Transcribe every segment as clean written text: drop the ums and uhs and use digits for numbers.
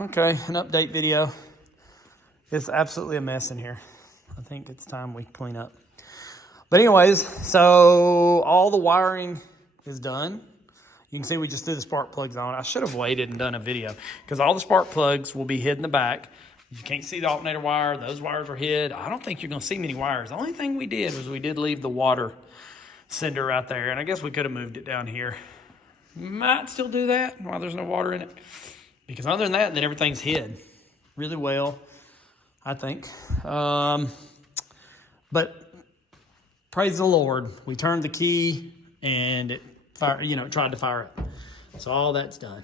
Okay, an update video. It's absolutely a mess in here. I think it's time we clean up. But anyways, so all the wiring is done. You can see we just threw the spark plugs on. I should have waited and done a video because all the spark plugs will be hid in the back. You can't see the alternator wire. Those wires are hid. I don't think you're going to see many wires. The only thing we did was we did leave the water sender right there, and I guess we could have moved it down here. Might still do that while there's no water in it, because other than that, then everything's hid really well, I think. But praise the Lord, we turned the key and it tried to fire it. So all that's done.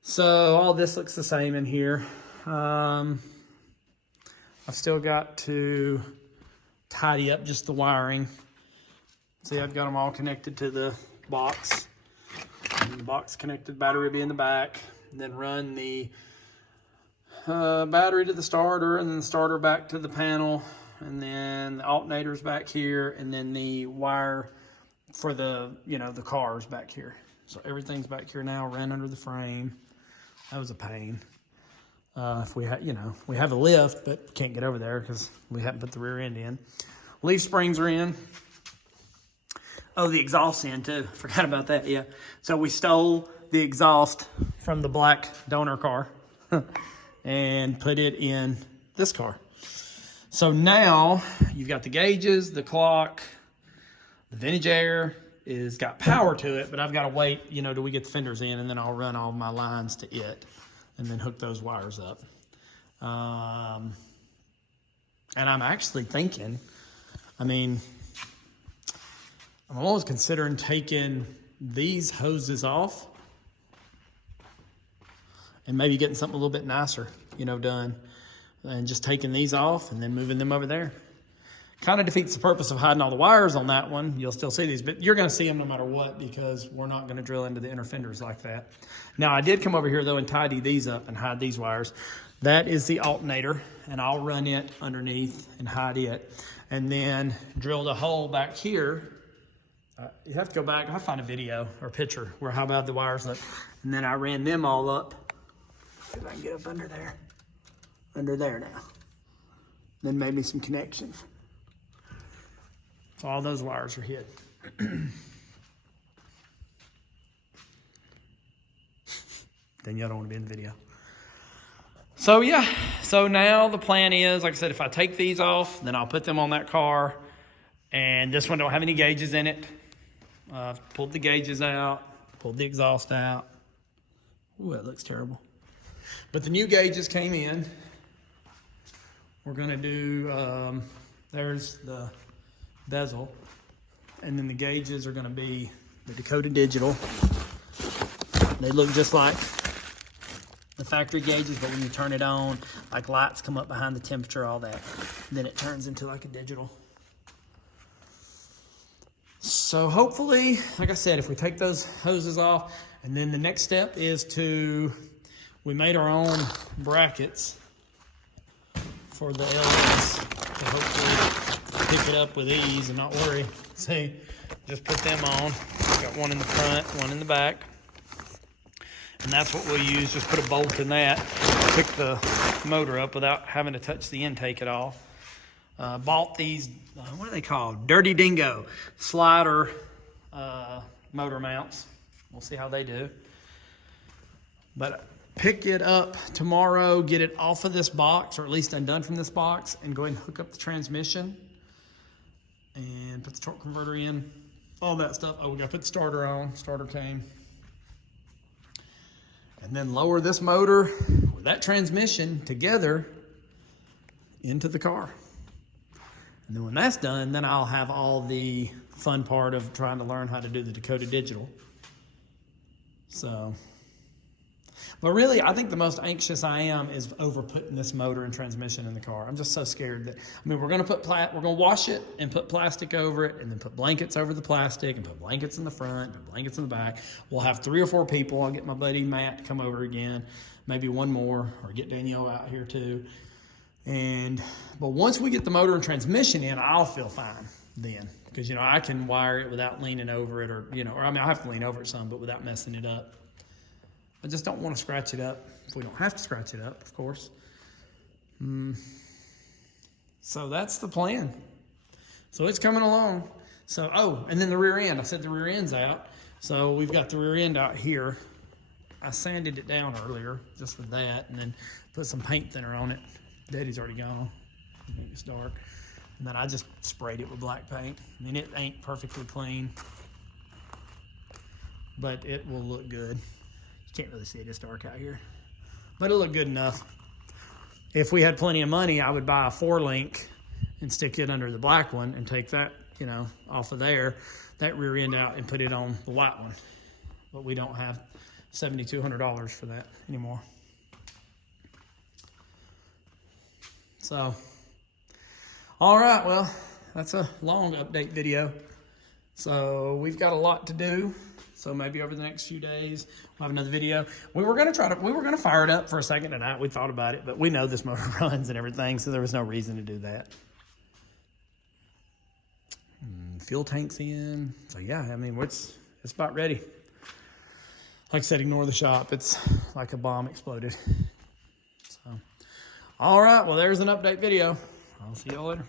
So all this looks the same in here. I've still got to tidy up just the wiring. See, I've got them all connected to the box. And the box connected, battery will be in the back. And then run the battery to the starter, and then the starter back to the panel. And then the alternator's back here, and then the wire for the, the cars back here. So everything's back here now, ran under the frame. That was a pain. If we had, we have a lift, but can't get over there because we haven't put the rear end in. Leaf springs are in. Oh, the exhaust's in too. Forgot about that, yeah. So we stole the exhaust from the black donor car and put it in this car. So now you've got the gauges, the clock, the vintage air is got power to it, but I've got to wait, till we get the fenders in, and then I'll run all my lines to it and then hook those wires up. And I'm actually thinking, I'm always considering taking these hoses off and maybe getting something a little bit nicer, done. And just taking these off and then moving them over there. Kind of defeats the purpose of hiding all the wires on that one. You'll still see these, but you're going to see them no matter what, because we're not going to drill into the inner fenders like that. Now, I did come over here, though, and tidy these up and hide these wires. That is the alternator, and I'll run it underneath and hide it. And then drilled a hole back here. You have to go back. I'll find a video or picture where how bad the wires look. And then I ran them all up. See if I can get up under there. Under there now. Then made me some connections. So all those wires are hid. Then y'all don't want to be in the video. So yeah, so now the plan is, like I said, if I take these off, then I'll put them on that car. And this one don't have any gauges in it. I've pulled the gauges out, pulled the exhaust out. Ooh, that looks terrible. But the new gauges came in. We're gonna do, there's the bezel, and then the gauges are gonna be the Dakota Digital. They look just like the factory gauges, but when you turn it on, like lights come up behind the temperature, all that. And then it turns into like a digital. So hopefully, like I said, if we take those hoses off, and then the next step is we made our own brackets for the LS to hopefully pick it up with ease and not worry. See, just put them on. Got one in the front, one in the back. And that's what we'll use. Just put a bolt in that, pick the motor up without having to touch the intake at all. Bought these, what are they called? Dirty Dingo slider motor mounts. We'll see how they do. But pick it up tomorrow, get it off of this box, or at least undone from this box, and go ahead and hook up the transmission and put the torque converter in, all that stuff. Oh, we gotta put the starter on. Starter came. And then lower this motor with that transmission together into the car. And then when that's done, then I'll have all the fun part of trying to learn how to do the Dakota Digital. So, but really, I think the most anxious I am is over putting this motor and transmission in the car. I'm just so scared that, we're going to wash it and put plastic over it, and then put blankets over the plastic, and put blankets in the front, put blankets in the back. We'll have 3 or 4 people. I'll get my buddy Matt to come over again, maybe one more, or get Danielle out here too. But once we get the motor and transmission in, I'll feel fine then, because I can wire it without leaning over it, or I'll have to lean over it some, but without messing it up. I just don't want to scratch it up. If we don't have to scratch it up, of course. So that's the plan. So it's coming along. So, oh, and then the rear end. I said the rear end's out. So we've got the rear end out here. I sanded it down earlier just with that, and then put some paint thinner on it. Daddy's already gone. I think it's dark. And then I just sprayed it with black paint. I mean, it ain't perfectly clean, but it will look good. You can't really see it, it's dark out here. But it'll look good enough. If we had plenty of money, I would buy a 4-link and stick it under the black one and take that, you know, off of there, that rear end out and put it on the white one. But we don't have $7,200 for that anymore. So, all right, well, that's a long update video. So we've got a lot to do. So maybe over the next few days, we'll have another video. We were gonna fire it up for a second tonight. We thought about it, but we know this motor runs and everything, so there was no reason to do that. Fuel tank's in. So yeah, I mean, it's about ready. Like I said, ignore the shop. It's like a bomb exploded. So, all right, well, there's an update video. I'll see y'all later.